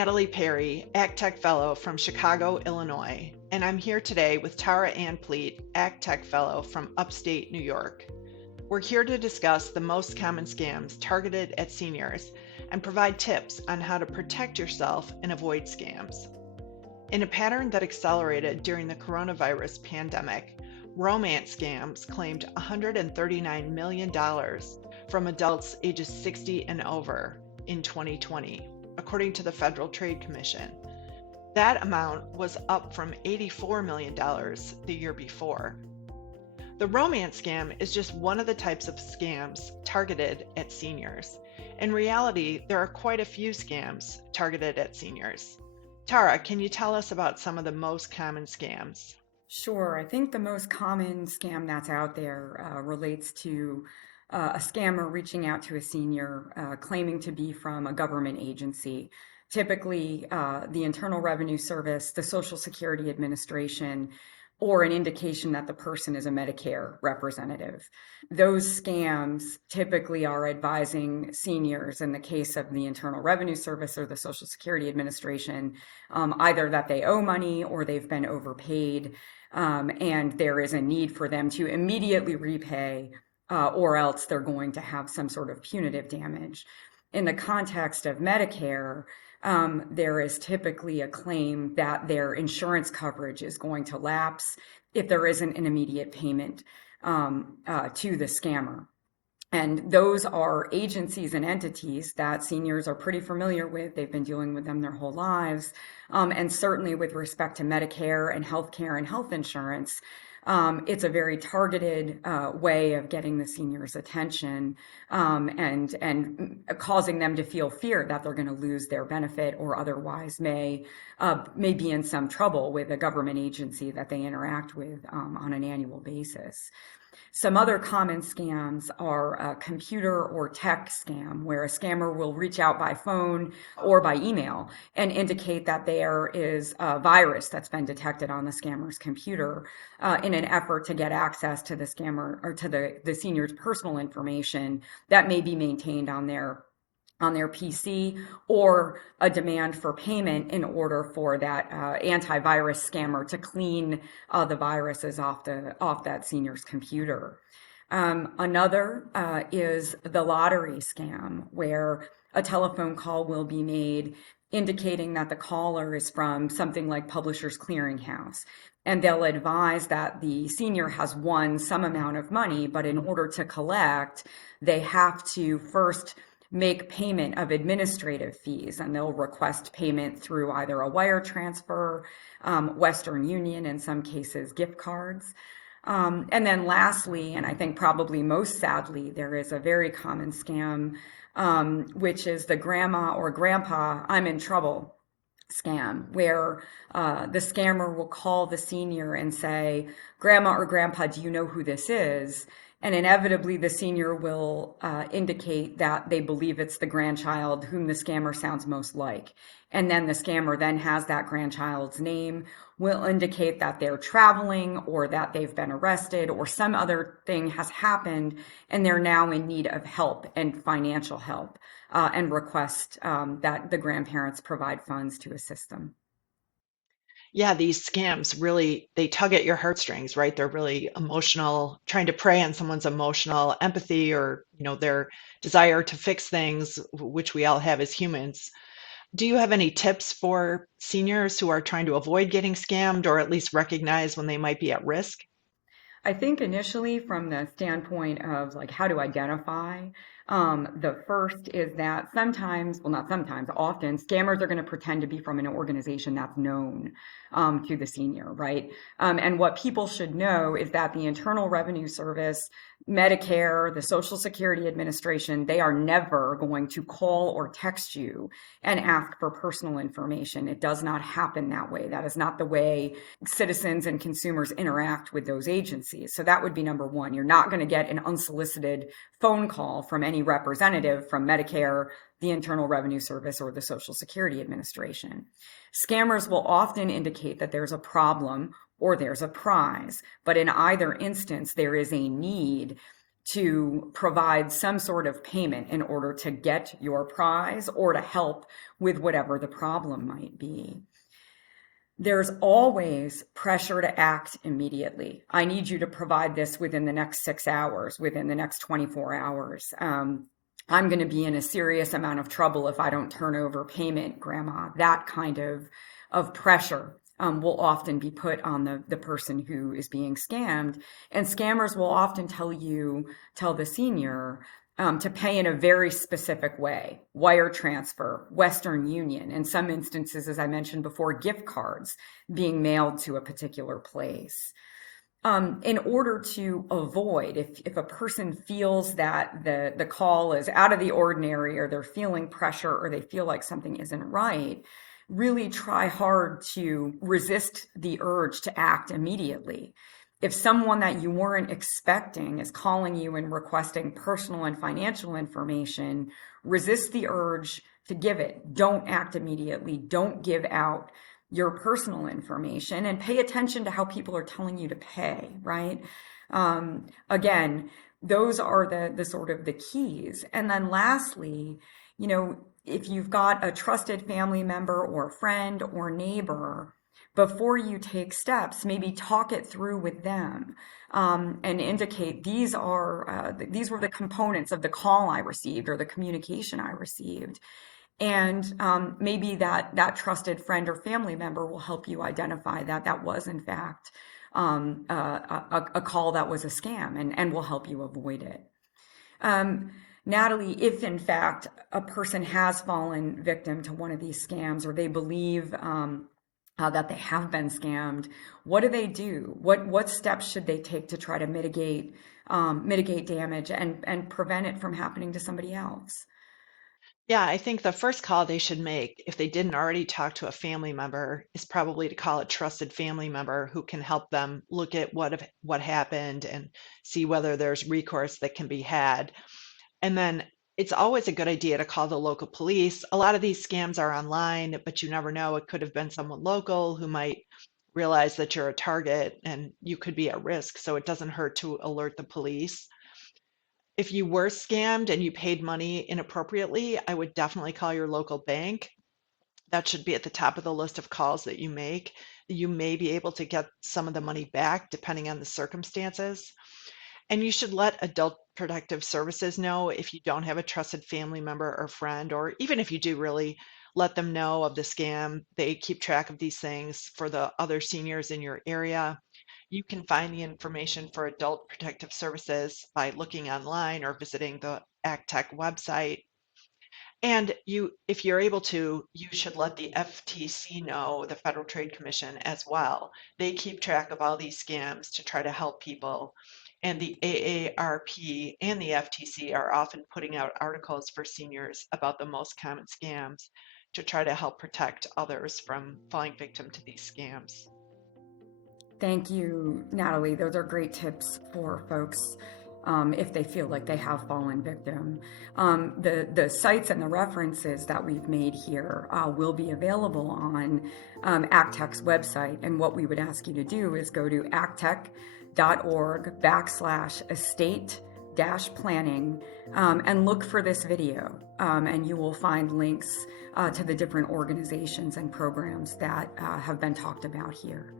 Natalie Perry, ACTech Fellow from Chicago, Illinois, and I'm here today with Tara Ann Pleat, ACTech Fellow from upstate New York. We're here to discuss the most common scams targeted at seniors and provide tips on how to protect yourself and avoid scams. In a pattern that accelerated during the coronavirus pandemic, romance scams claimed $139 million from adults ages 60 and over in 2020, according to the Federal Trade Commission. That amount was up from $84 million the year before. The romance scam is just one of the types of scams targeted at seniors. In reality, there are quite a few scams targeted at seniors. Tara, can you tell us about some of the most common scams? Sure. I think the most common scam that's out there relates to a scammer reaching out to a senior claiming to be from a government agency, typically the Internal Revenue Service, the Social Security Administration, or an indication that the person is a Medicare representative. Those scams typically are advising seniors, in the case of the Internal Revenue Service or the Social Security Administration, either that they owe money or they've been overpaid, and there is a need for them to immediately repay, or else they're going to have some sort of punitive damage. In the context of Medicare, there is typically a claim that their insurance coverage is going to lapse if there isn't an immediate payment to the scammer. And those are agencies and entities that seniors are pretty familiar with. They've been dealing with them their whole lives. And certainly with respect to Medicare and healthcare and health insurance, it's a very targeted way of getting the seniors' attention, and causing them to feel fear that they're going to lose their benefit or otherwise may be in some trouble with a government agency that they interact with on an annual basis. Some other common scams are a computer or tech scam, where a scammer will reach out by phone or by email and indicate that there is a virus that's been detected on the scammer's computer in an effort to get access to the scammer or to the senior's personal information that may be maintained on their PC, or a demand for payment in order for that antivirus scammer to clean the viruses off that senior's computer. Another is the lottery scam, where a telephone call will be made indicating that the caller is from something like Publishers Clearinghouse. And they'll advise that the senior has won some amount of money, but in order to collect, they have to first make payment of administrative fees, and they'll request payment through either a wire transfer, Western Union, in some cases gift cards. And then lastly, and I think probably most sadly, there is a very common scam, which is the grandma or grandpa, I'm in trouble scam, where the scammer will call the senior and say, Grandma or Grandpa, do you know who this is? And inevitably, the senior will indicate that they believe it's the grandchild whom the scammer sounds most like. And then the scammer then has that grandchild's name, will indicate that they're traveling or that they've been arrested or some other thing has happened and they're now in need of help and financial help, and request that the grandparents provide funds to assist them. Yeah, these scams really, they tug at your heartstrings, right? They're really emotional, trying to prey on someone's emotional empathy or, their desire to fix things, which we all have as humans. Do you have any tips for seniors who are trying to avoid getting scammed or at least recognize when they might be at risk? I think initially, from the standpoint of like how to identify, the first is that sometimes, well, not sometimes, often scammers are going to pretend to be from an organization that's known to the senior, right? And what people should know is that the Internal Revenue Service, Medicare, the Social Security Administration, they are never going to call or text you and ask for personal information. It does not happen that way. That is not the way citizens and consumers interact with those agencies. So that would be number one. You're not going to get an unsolicited phone call from any representative from Medicare, the Internal Revenue Service, or the Social Security Administration. Scammers will often indicate that there's a problem or there's a prize, but in either instance, there is a need to provide some sort of payment in order to get your prize or to help with whatever the problem might be. There's always pressure to act immediately. I need you to provide this within the next 6 hours, within the next 24 hours. I'm going to be in a serious amount of trouble if I don't turn over payment, Grandma. That kind of pressure will often be put on the person who is being scammed. And scammers will often tell the senior, to pay in a very specific way: wire transfer, Western Union, in some instances, as I mentioned before, gift cards being mailed to a particular place. In order to avoid, if a person feels that the call is out of the ordinary, or they're feeling pressure, or they feel like something isn't right, really try hard to resist the urge to act immediately. If someone that you weren't expecting is calling you and requesting personal and financial information, resist the urge to give it. Don't act immediately. Don't give out your personal information, and pay attention to how people are telling you to pay, right? Again, those are the sort of the keys. And then lastly, if you've got a trusted family member or friend or neighbor, before you take steps, maybe talk it through with them, and indicate these were the components of the call I received or the communication I received. And maybe that trusted friend or family member will help you identify that was in fact a call that was a scam, and will help you avoid it. Natalie, if in fact a person has fallen victim to one of these scams, or they believe that they have been scammed, what do they do? What steps should they take to try to mitigate damage and prevent it from happening to somebody else? Yeah, I think the first call they should make, if they didn't already talk to a family member, is probably to call a trusted family member who can help them look at what happened and see whether there's recourse that can be had. And then it's always a good idea to call the local police. A lot of these scams are online, but you never know. It could have been someone local who might realize that you're a target and you could be at risk. So it doesn't hurt to alert the police. If you were scammed and you paid money inappropriately, I would definitely call your local bank. That should be at the top of the list of calls that you make. You may be able to get some of the money back depending on the circumstances. And you should let Adult Protective Services know if you don't have a trusted family member or friend, or even if you do, really let them know of the scam. They keep track of these things for the other seniors in your area. You can find the information for Adult Protective Services by looking online or visiting the ACTEC website. And if you're able to, you should let the FTC know, the Federal Trade Commission, as well. They keep track of all these scams to try to help people. And the AARP and the FTC are often putting out articles for seniors about the most common scams to try to help protect others from falling victim to these scams. Thank you, Natalie. Those are great tips for folks if they feel like they have fallen victim. The sites and the references that we've made here will be available on ACTEC's website. And what we would ask you to do is go to actec.org/estate-planning and look for this video. And you will find links to the different organizations and programs that have been talked about here.